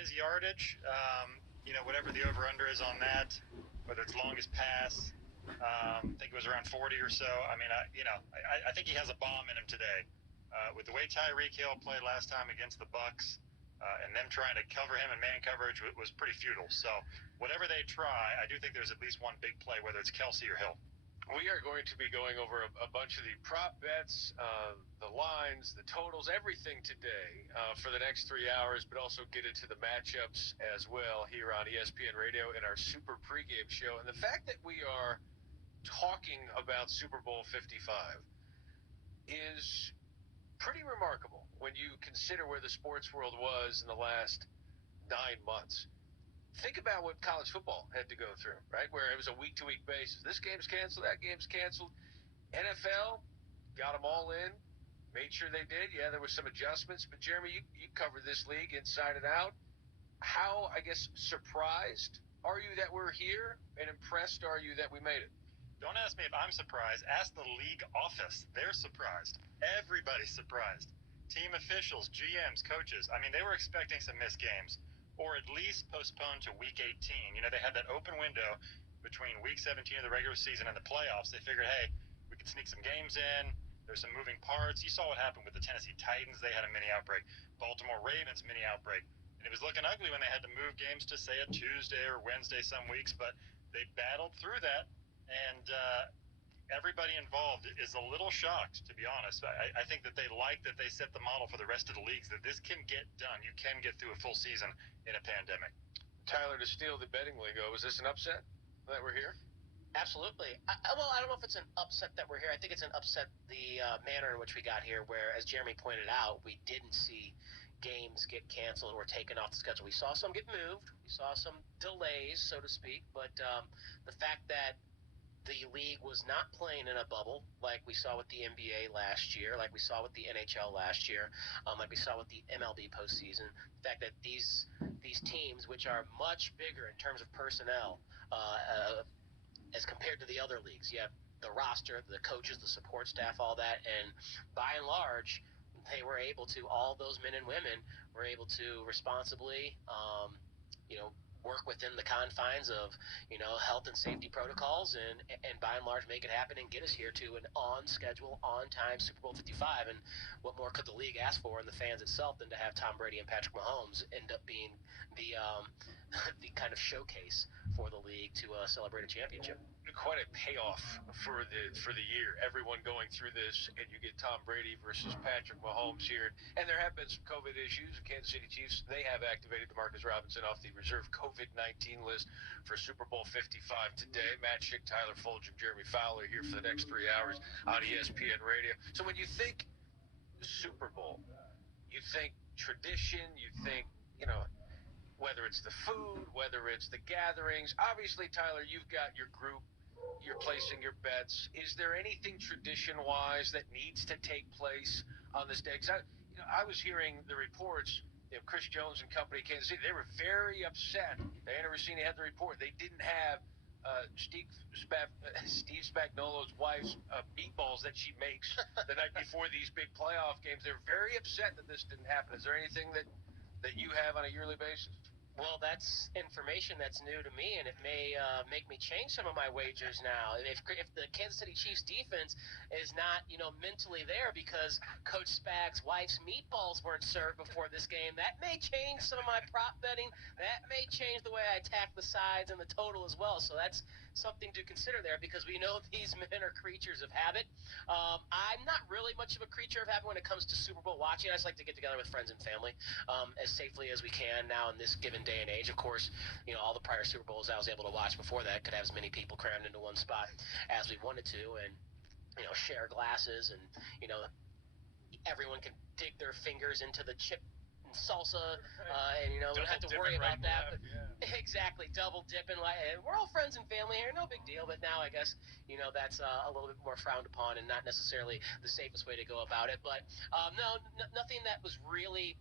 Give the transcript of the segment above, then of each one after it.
his yardage. Whatever the over/under is on that, whether it's longest pass. I think it was around 40 or so. I mean, I think he has a bomb in him today. With the way Tyreek Hill played last time against the Bucks, and them trying to cover him in man coverage was pretty futile. So whatever they try, I do think there's at least one big play, whether it's Kelsey or Hill. We are going to be going over a bunch of the prop bets, the lines, the totals, everything today for the next 3 hours, but also get into the matchups as well here on ESPN Radio in our Super Pregame Show. And the fact that we are talking about Super Bowl 55 is pretty remarkable when you consider where the sports world was in the last 9 months. Think about what college football had to go through, right? Where it was a week-to-week basis. This game's canceled, that game's canceled. NFL got them all in, made sure they did. Yeah, there were some adjustments. But, Jeremy, you covered this league inside and out. How, I guess, surprised are you that we're here, and impressed are you that we made it? Don't ask me if I'm surprised. Ask the league office. They're surprised. Everybody's surprised. Team officials, GMs, coaches. I mean, they were expecting some missed games, or at least postponed to week 18. They had that open window between week 17 of the regular season and the playoffs. They figured, hey, we could sneak some games in. There's some moving parts. You saw what happened with the Tennessee Titans. They had a mini outbreak. Baltimore Ravens, mini outbreak. And it was looking ugly when they had to move games to, say, a Tuesday or Wednesday some weeks, but they battled through that. And everybody involved is a little shocked, to be honest. I think that they like that they set the model for the rest of the leagues, that this can get done. You can get through a full season in a pandemic. Tyler, to steal the betting lingo, is this an upset that we're here? Absolutely. Well, I don't know if it's an upset that we're here. I think it's an upset the manner in which we got here, where, as Jeremy pointed out, we didn't see games get canceled or taken off the schedule. We saw some get moved. We saw some delays, so to speak. But the fact that the league was not playing in a bubble like we saw with the NBA last year, like we saw with the NHL last year, like we saw with the MLB postseason. The fact that these teams, which are much bigger in terms of personnel as compared to the other leagues, you have the roster, the coaches, the support staff, all that, and by and large, they were able to, all those men and women were able to responsibly, work within the confines of, health and safety protocols and by and large make it happen and get us here to an on-schedule, on-time Super Bowl 55. And what more could the league ask for and the fans itself than to have Tom Brady and Patrick Mahomes end up being the the kind of showcase for the league to celebrate a championship? Quite a payoff for the year. Everyone going through this, and you get Tom Brady versus Patrick Mahomes here. And there have been some COVID issues. The Kansas City Chiefs, they have activated Demarcus Robinson off the reserve COVID-19 list for Super Bowl 55 today. Matt Schick, Tyler Fulgham, Jeremy Fowler here for the next 3 hours on ESPN Radio. So when you think Super Bowl, you think tradition, you think, whether it's the food, whether it's the gatherings. Obviously, Tyler, you've got your group. You're placing your bets. Is there anything tradition-wise that needs to take place on this day? Because I was hearing the reports, Chris Jones and company, Kansas City, they were very upset. Diana Rossini had the report. They didn't have Steve Spagnuolo's wife's meatballs that she makes the night before these big playoff games. They're very upset that this didn't happen. Is there anything that you have on a yearly basis? Well, that's information that's new to me, and it may make me change some of my wagers now. If the Kansas City Chiefs defense is not, mentally there because Coach Spag's wife's meatballs weren't served before this game, that may change some of my prop betting. That may change the way I attack the sides and the total as well. So that's something to consider there, because we know these men are creatures of habit. I'm not really much of a creature of habit when it comes to Super Bowl watching. I just like to get together with friends and family as safely as we can now in this given day and age. Of course, all the prior Super Bowls I was able to watch before that could have as many people crammed into one spot as we wanted to, and share glasses, and everyone can dig their fingers into the chip and salsa, and we don't have to worry about that. But exactly, double dipping. We're all friends and family here, no big deal. But now I guess that's a little bit more frowned upon and not necessarily the safest way to go about it. But nothing that was really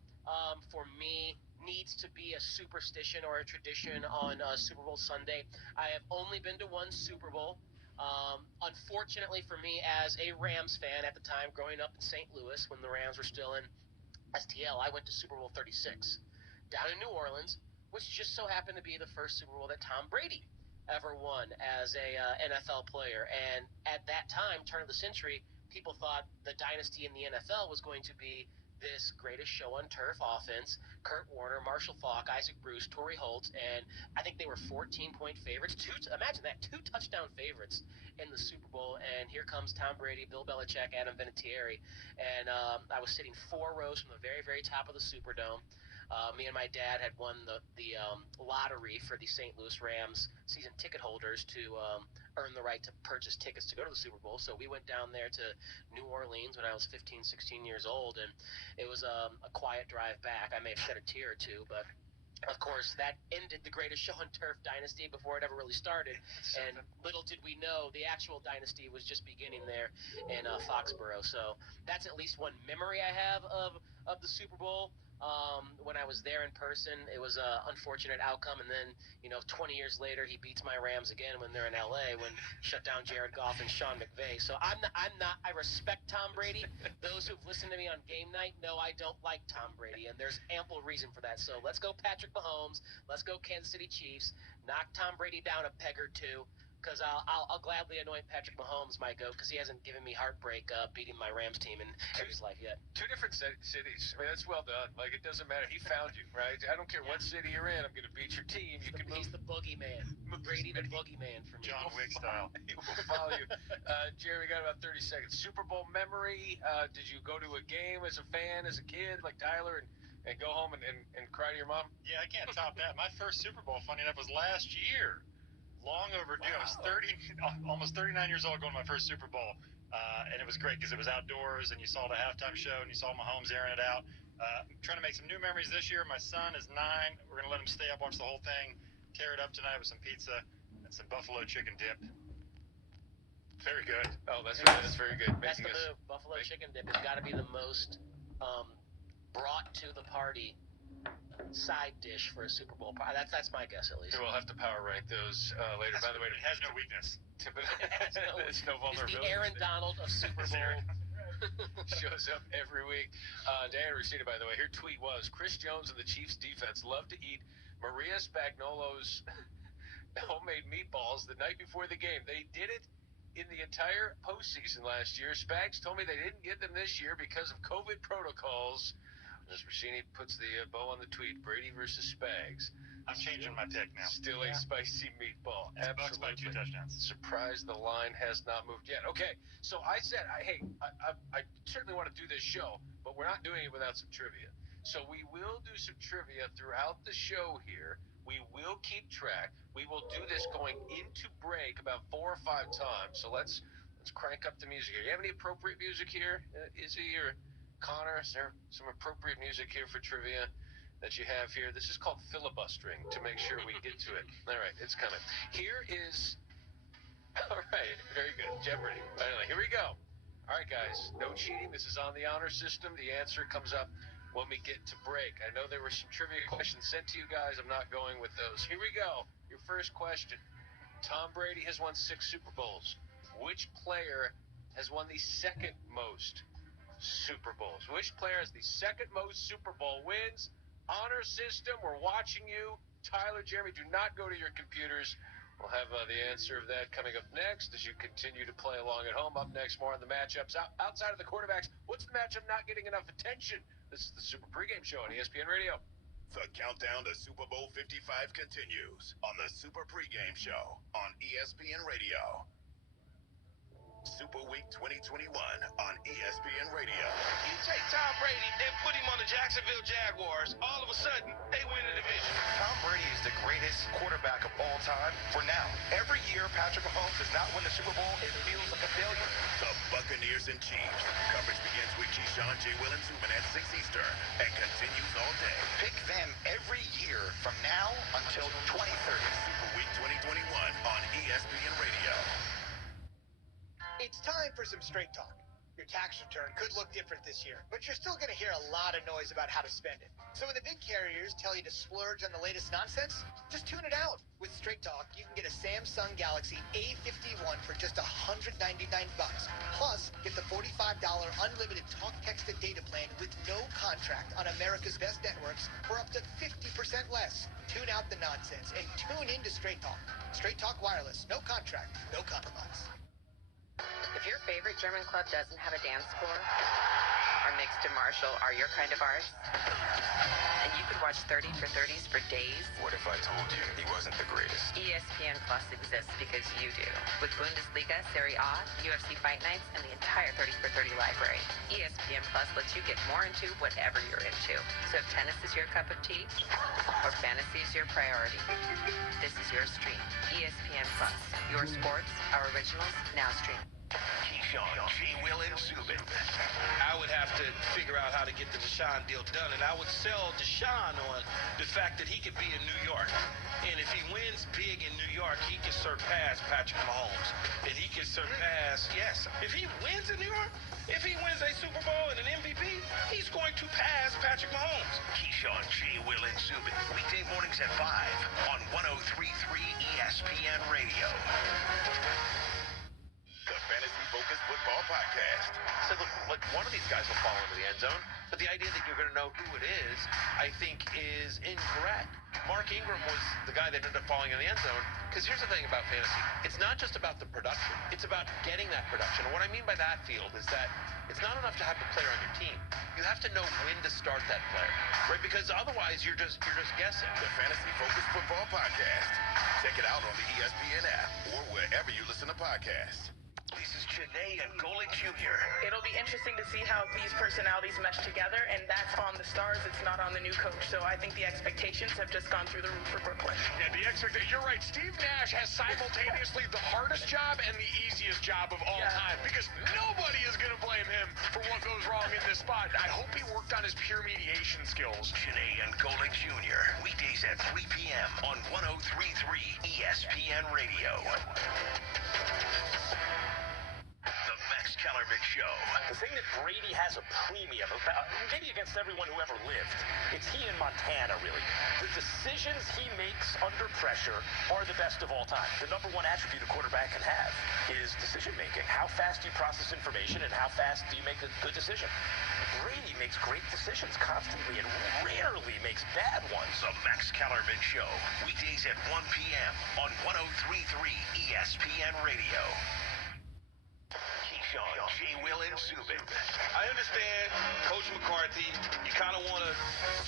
for me needs to be a superstition or a tradition on Super Bowl Sunday. I have only been to one Super Bowl. Unfortunately for me, as a Rams fan at the time, growing up in St. Louis when the Rams were still in STL, I went to Super Bowl 36. down in New Orleans, which just so happened to be the first Super Bowl that Tom Brady ever won as a NFL player. And at that time, turn of the century, people thought the dynasty in the NFL was going to be this greatest show on turf offense: Kurt Warner, Marshall Faulk, Isaac Bruce, Torrey Holt, and I think they were 14-point favorites. Imagine that, 2 touchdown favorites in the Super Bowl. And here comes Tom Brady, Bill Belichick, Adam Vinatieri, and I was sitting 4 rows from the very, very top of the Superdome. Me and my dad had won the lottery for the St. Louis Rams season ticket holders to earn the right to purchase tickets to go to the Super Bowl. So we went down there to New Orleans when I was 15, 16 years old, and it was a quiet drive back. I may have shed a tear or two, but of course, that ended the greatest show on turf dynasty before it ever really started. And little did we know, the actual dynasty was just beginning there in Foxborough. So that's at least one memory I have of the Super Bowl. When I was there in person, it was an unfortunate outcome. And then, 20 years later, he beats my Rams again when they're in LA, when shut down Jared Goff and Sean McVay. So I respect Tom Brady. Those who've listened to me on game night know I don't like Tom Brady, and there's ample reason for that. So let's go Patrick Mahomes. Let's go Kansas City Chiefs. Knock Tom Brady down a peg or two, because I'll gladly anoint Patrick Mahomes my GOAT, because he hasn't given me heartbreak beating my Rams team in his life yet. 2 different cities. I mean, that's well done. Like, it doesn't matter. He found you, right? I don't care what city you're in. I'm going to beat your team. He's the boogeyman. Brady the boogeyman for me. John Wick style. He will follow you. Jerry, we got about 30 seconds. Super Bowl memory. Did you go to a game as a fan, as a kid, like Tyler, and go home and cry to your mom? Yeah, I can't top that. My first Super Bowl, funny enough, was last year. Long overdue. Wow. I was almost 39 years old going to my first Super Bowl, and it was great because it was outdoors, and you saw the halftime show, and you saw Mahomes airing it out. I'm trying to make some new memories this year. My son is 9. We're going to let him stay up, watch the whole thing, tear it up tonight with some pizza and some buffalo chicken dip. Very good. Oh, that's very good. That's the move. Buffalo chicken dip has got to be the most brought to the party side dish for a Super Bowl pie. That's my guess, at least. We'll have to power rank those later. By the way, it has no weakness. It's no vulnerability. It's the Aaron Donald of Super Bowl. Shows up every week. Dan Russini, by the way, here tweet was: Chris Jones and the Chiefs defense love to eat Maria Spagnuolo's homemade meatballs the night before the game. They did it in the entire postseason last year. Spags told me they didn't get them this year because of COVID protocols. As Russini puts the bow on the tweet: Brady versus Spags. I'm changing my pick now. Still a spicy meatball. It's Bucks by 2 touchdowns. Surprised the line has not moved yet. Okay, so I said, I certainly want to do this show, but we're not doing it without some trivia. So we will do some trivia throughout the show here. We will keep track. We will do this going into break about 4 or 5 times. So let's crank up the music here. You have any appropriate music here, Izzy or Connor? Is there some appropriate music here for trivia that you have here? This is called filibustering, to make sure we get to it. All right, it's coming. Here is, all right, very good, Jeopardy. Finally, here we go. All right, guys, no cheating. This is on the honor system. The answer comes up when we get to break. I know there were some trivia questions sent to you guys. I'm not going with those. Here we go. Your first question. Tom Brady has won 6 Super Bowls. Which player has won the second most Super Bowls? Which player has the second most Super Bowl wins? Honor system, we're watching you. Tyler, Jeremy, do not go to your computers. We'll have the answer of that coming up next as you continue to play along at home. Up next, more on the matchups. Outside of the quarterbacks, what's the matchup not getting enough attention? This is the Super Pregame Show on ESPN Radio. The countdown to Super Bowl 55 continues on the Super Pregame Show on ESPN Radio. Super Week 2021 on ESPN Radio. You take Tom Brady and put him on the Jacksonville Jaguars, all of a sudden, they win the division. Tom Brady is the greatest quarterback of all time for now. Every year Patrick Mahomes does not win the Super Bowl, it feels like a failure. The Buccaneers and Chiefs. Coverage begins with Keyshawn, J. Will, and Zubin at 6 Eastern and continues all day. Pick them every year from now until 2030. Super Week 2021 on ESPN Radio. It's time for some straight talk. Your tax return could look different this year, but you're still going to hear a lot of noise about how to spend it. So when the big carriers tell you to splurge on the latest nonsense, just tune it out. With Straight Talk, you can get a Samsung Galaxy A51 for just $199. Plus, get the $45 unlimited talk, text, and data plan with no contract on America's best networks for up to 50 less. Tune out the nonsense and tune into Straight Talk. Straight Talk Wireless. No contract, no compromise. If your favorite German club doesn't have a dance floor, or mixed and martial are your kind of arts, and you could watch 30 for 30s for days, What if I told you he wasn't the greatest? ESPN Plus exists because you do. With Bundesliga, Serie A, UFC Fight Nights, and the entire 30 for 30 library, ESPN Plus lets you get more into whatever you're into. So if tennis is your cup of tea, or fantasy is your priority, this is your stream. ESPN Plus. Your sports, our originals, now stream. Keyshawn, G. Will, and Zubin. I would have to figure out how to get the Deshaun deal done, and I would sell Deshaun on the fact that he could be in New York. And if he wins big in New York, he can surpass Patrick Mahomes. And he can surpass, yes, if he wins in New York, if he wins a Super Bowl and an MVP, he's going to pass Patrick Mahomes. Keyshawn, G. Will, and Zubin. Weekday mornings at 5 on 103.3 ESPN Radio. The Fantasy Focused Football Podcast. So look, like one of these guys will fall into the end zone, but the idea that you're going to know who it is, I think, is incorrect. Mark Ingram was the guy that ended up falling in the end zone, because here's the thing about fantasy. It's not just about the production. It's about getting that production. And what I mean by that, Field, is that it's not enough to have the player on your team. You have to know when to start that player, right? Because otherwise you're just guessing. The Fantasy Focused Football Podcast. Check it out on the ESPN app or wherever you listen to podcasts. This is Janae and Golick Jr. It'll be interesting to see how these personalities mesh together, and that's on the stars. It's not on the new coach. So I think the expectations have just gone through the roof for Brooklyn. Yeah, the expectation. You're right. Steve Nash has simultaneously the hardest job and the easiest job of all time, because nobody is going to blame him for what goes wrong in this spot. I hope he worked on his pure mediation skills. Janae and Golick Jr. Weekdays at 3 p.m. on 103.3 ESPN Radio. The Max Kellerman Show. The thing that Brady has a premium about, maybe against everyone who ever lived, it's he in Montana, really. The decisions he makes under pressure are the best of all time. The number one attribute a quarterback can have is decision making. How fast do you process information and how fast do you make a good decision? Brady makes great decisions constantly and rarely makes bad ones. The Max Kellerman Show. Weekdays at 1 p.m. on 103.3 ESPN Radio. Keyshawn, G. Will, and Zubin. I understand Coach McCarthy, you kind of want to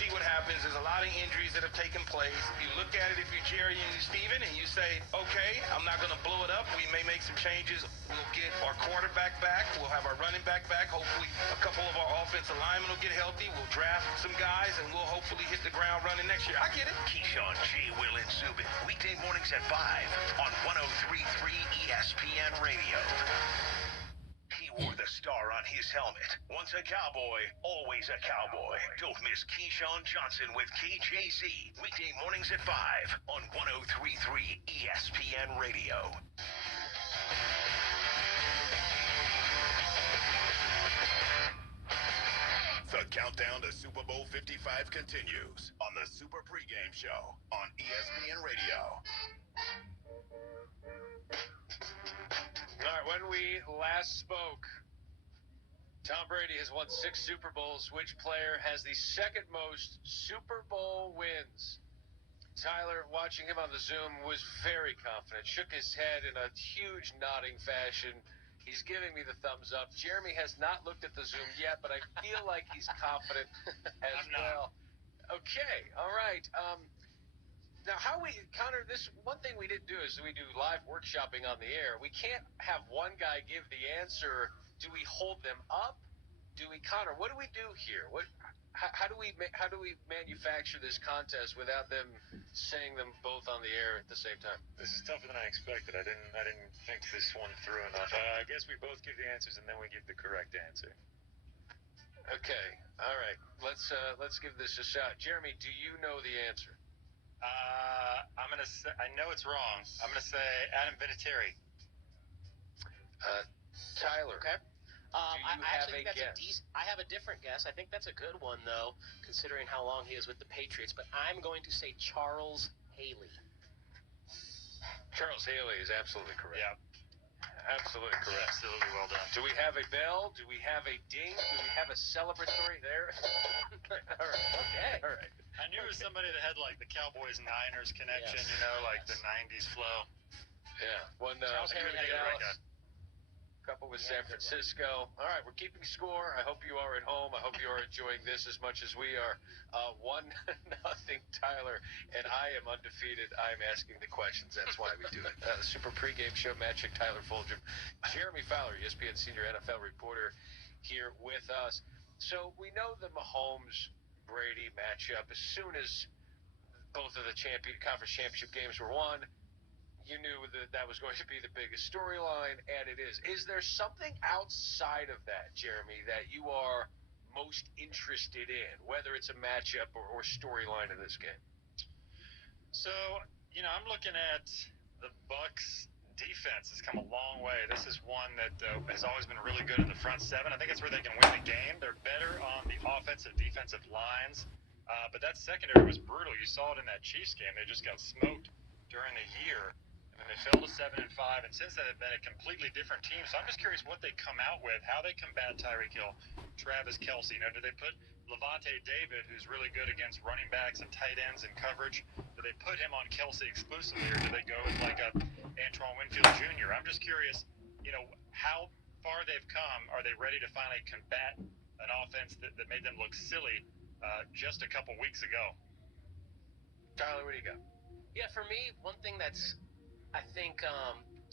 see what happens. There's a lot of injuries that have taken place. You look at it if you're Jerry and you're Steven, and you say, okay, I'm not going to blow it up. We may make some changes. We'll get our quarterback back. We'll have our running back back. Hopefully a couple of our offensive linemen will get healthy. We'll draft some guys, and we'll hopefully hit the ground running next year. I get it. Keyshawn, G. Will, and Zubin. Weekday mornings at 5 on 103.3 ESPN Radio. He wore the star on his helmet. Once a cowboy, always a cowboy. Don't miss Keyshawn Johnson with KJZ. Weekday mornings at 5 on 103.3 ESPN Radio. The countdown to Super Bowl 55 continues on the Super Pregame Show on ESPN Radio. All right, when we last spoke, Tom Brady has won 6 Super Bowls. Which player has the second most Super Bowl wins? Tyler, watching him on the Zoom, was very confident, shook his head in a huge nodding fashion. He's giving me the thumbs up. Jeremy has not looked at the Zoom yet, but I feel like he's confident as well. Okay, all right. Now, Connor, this one thing we didn't do is we do live workshopping on the air. We can't have one guy give the answer. Do we hold them up? Connor, what do we do here? How do we manufacture this contest without them saying them both on the air at the same time? This is tougher than I expected. I didn't think this one through enough. I guess we both give the answers and then we give the correct answer. Okay, all right. Let's give this a shot. Jeremy, do you know the answer? I'm gonna say, I know it's wrong. I'm gonna say Adam Vinatieri. Tyler. Okay. I have think a that's guess? I have a different guess. I think that's a good one, though, considering how long he is with the Patriots. But I'm going to say Charles Haley. Charles Haley is absolutely correct. Yeah. Absolutely correct. Absolutely well done. Do we have a bell? Do we have a ding? Do we have a celebratory there? All right. Okay. All right. I knew it was somebody that had like the Cowboys-Niners connection, Yes. you know, like the 90s flow. Yeah. One Charles I Harry couldn't had get Dallas. couple with Yeah, San good one. Francisco. All right, we're keeping score. I hope you are at home. I hope you are enjoying this as much as we are. 1-0 Tyler, and I am undefeated. I'm asking the questions. That's why we do it. The Super Pregame Show, Matt Chick, Tyler Fulgham, Jeremy Fowler, ESPN senior NFL reporter, here with us. So we know the Mahomes-Brady matchup. As soon as both of the conference championship games were won, you knew that was going to be the biggest storyline, and it is. Is there something outside of that, Jeremy, that you are most interested in, whether it's a matchup or storyline in this game? So, you know, I'm looking at the Bucs defense has come a long way. This is one that has always been really good in the front seven. I think it's where they can win the game. They're better on the offensive, defensive lines, but that secondary was brutal. You saw it in that Chiefs game. They just got smoked during the year. And they fell to 7-5, and since then, they've been a completely different team. So I'm just curious what they come out with, how they combat Tyreek Hill, Travis Kelce. You know, do they put Levante David, who's really good against running backs and tight ends and coverage, do they put him on Kelce exclusively, or do they go with like a Antoine Winfield Jr.? I'm just curious, you know, how far they've come. Are they ready to finally combat an offense that made them look silly just a couple weeks ago? Tyler, what do you got? Yeah, for me, one thing that's I think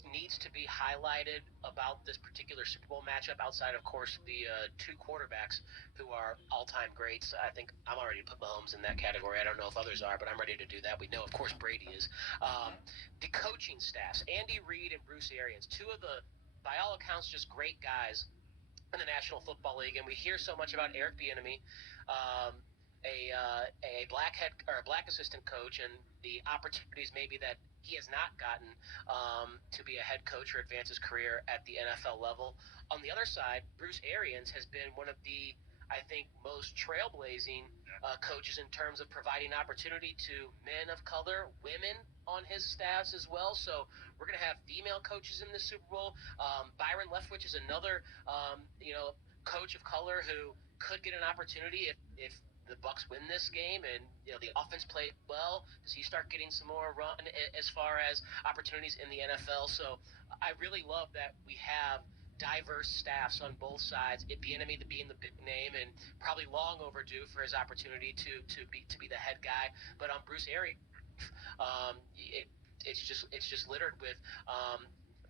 needs to be highlighted about this particular Super Bowl matchup, outside, of course, the two quarterbacks who are all-time greats. I think I'm already put Mahomes in that category. I don't know if others are, but I'm ready to do that. We know, of course, Brady is. The coaching staffs, Andy Reid and Bruce Arians, two of the, by all accounts, just great guys in the National Football League. And we hear so much about Eric Bieniemy, a black assistant coach, and the opportunities maybe that he has not gotten to be a head coach or advance his career at the NFL level. On the other side, Bruce Arians has been one of the, I think, most trailblazing coaches in terms of providing opportunity to men of color, women on his staffs as well. So we're going to have female coaches in the Super Bowl. Byron Leftwich is another, coach of color who could get an opportunity if the Bucs win this game and the offense played well. Does he start getting some more run as far as opportunities in the NFL? So I really love that we have diverse staffs on both sides. Bieniemy being the big name and probably long overdue for his opportunity to be the head guy. But on Bruce Arians, it's just littered with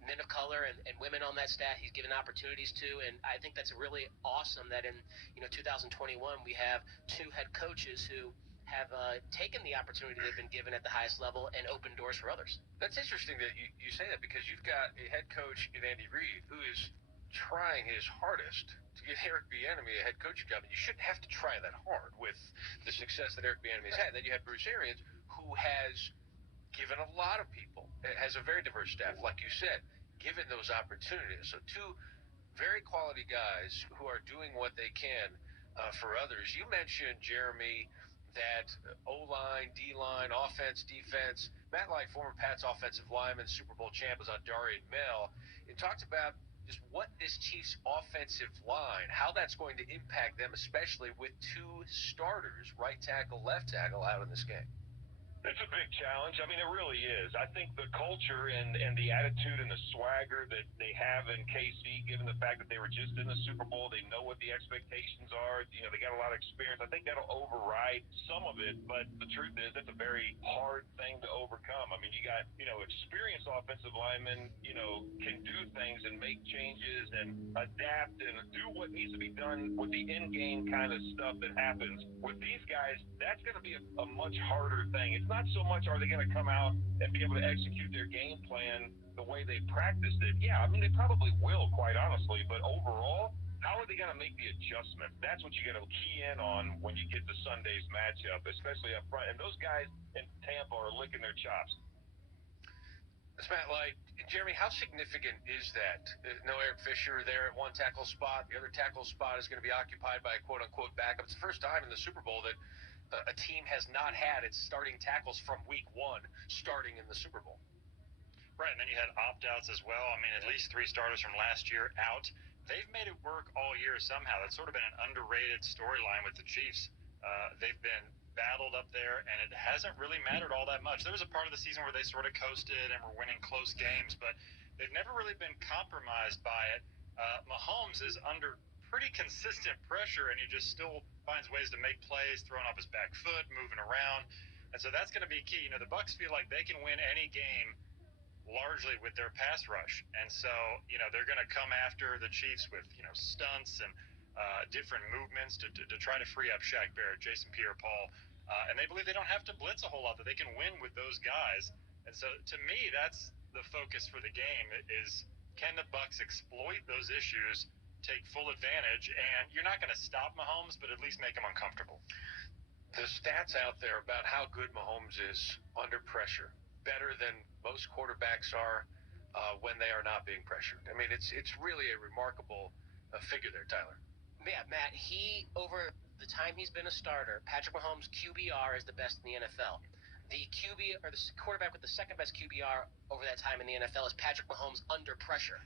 men of color and women on that staff he's given opportunities to, and I think that's really awesome that in 2021 we have two head coaches who have taken the opportunity they've been given at the highest level and opened doors for others. That's interesting that you say that, because you've got a head coach in Andy Reid who is trying his hardest to get Eric Bieniemy a head coaching job, and you shouldn't have to try that hard with the success that Eric Bieniemy has had. Then you have Bruce Arians, who has given a lot of people, has a very diverse staff, like you said, given those opportunities. So two very quality guys who are doing what they can for others. You mentioned, Jeremy, that O-line, D-line, offense, defense. Matt Light, former Pats offensive lineman, Super Bowl champ, was on Darian Mel. He talked about just what this Chiefs offensive line, how that's going to impact them, especially with two starters, right tackle, left tackle, out in this game. It's a big challenge. I mean, it really is. I think the culture and the attitude and the swagger that they have in KC, given the fact that they were just in the Super Bowl, they know what the expectations are. They got a lot of experience. I think that'll override some of it, but the truth is it's a very hard thing to overcome. I mean, you got, experienced offensive linemen, can do things and make changes and adapt and do what needs to be done with the in-game kind of stuff that happens. With these guys, that's going to be a much harder thing. It's not so much are they going to come out and be able to execute their game plan the way they practiced it. Yeah, I mean, they probably will, quite honestly, but overall, how are they going to make the adjustment? That's what you got to key in on when you get to Sunday's matchup, especially up front. And those guys in Tampa are licking their chops. That's Matt Light. Jeremy, how significant is that? No Eric Fisher there at one tackle spot. The other tackle spot is going to be occupied by a quote-unquote backup. It's the first time in the Super Bowl that a team has not had its starting tackles from week one starting in the Super Bowl. Right, and then you had opt-outs as well. I mean, at least 3 starters from last year out. They've made it work all year somehow. That's sort of been an underrated storyline with the Chiefs. They've been battled up there, and it hasn't really mattered all that much. There was a part of the season where they sort of coasted and were winning close games, but they've never really been compromised by it. Mahomes is under pretty consistent pressure, and he just still finds ways to make plays, throwing off his back foot, moving around. And so that's going to be key. You know, the Bucs feel like they can win any game largely with their pass rush. And so, you know, they're going to come after the Chiefs with, you know, stunts and different movements to try to free up Shaq Barrett, Jason Pierre-Paul. And they believe they don't have to blitz a whole lot, that they can win with those guys. And so, to me, that's the focus for the game is, can the Bucs exploit those issues, take full advantage, and you're not going to stop Mahomes, but at least make him uncomfortable. The stats out there about how good Mahomes is under pressure, better than most quarterbacks are when they are not being pressured. I mean, it's really a remarkable figure there, Tyler. Yeah, Matt, over the time he's been a starter, Patrick Mahomes' QBR is the best in the NFL. The QB, or the quarterback with the second best QBR over that time in the NFL is Patrick Mahomes under pressure.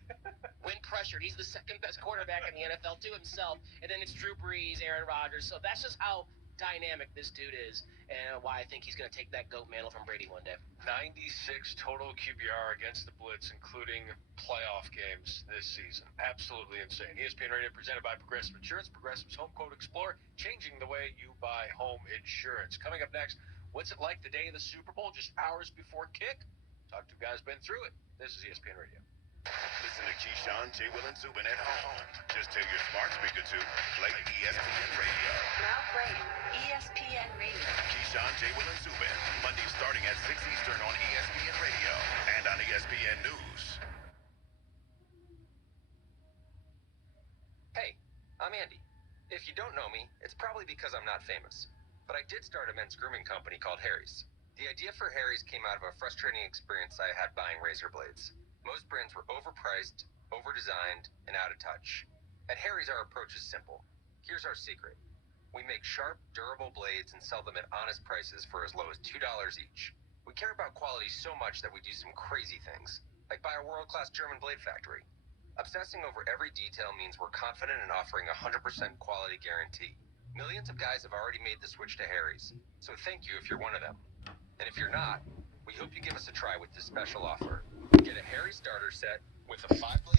When pressured, he's the second best quarterback in the NFL to himself, and then it's Drew Brees, Aaron Rodgers. So that's just how dynamic this dude is, and why I think he's going to take that GOAT mantle from Brady one day. 96 total QBR against the blitz, including playoff games this season. Absolutely insane. ESPN Radio presented by Progressive Insurance. Progressive's Home Quote Explorer, changing the way you buy home insurance. Coming up next, what's it like the day of the Super Bowl, just hours before kick? Talk to a guy who's been through it. This is ESPN Radio. Listen to Keyshawn, J. Will, and Zubin at home. Just tell your smart speaker to play ESPN Radio. Now playing ESPN Radio. Keyshawn, J. Will, and Zubin. Monday starting at 6 Eastern on ESPN Radio and on ESPN News. Hey, I'm Andy. If you don't know me, it's probably because I'm not famous. But I did start a men's grooming company called Harry's. The idea for Harry's came out of a frustrating experience I had buying razor blades. Most brands were overpriced, overdesigned, and out of touch. At Harry's, our approach is simple. Here's our secret. We make sharp, durable blades and sell them at honest prices for as low as $2 each. We care about quality so much that we do some crazy things, like buy a world-class German blade factory. Obsessing over every detail means we're confident in offering a 100% quality guarantee. Millions of guys have already made the switch to Harry's, so thank you if you're one of them. And if you're not, we hope you give us a try with this special offer. Get a Harry's starter set with a 5-blade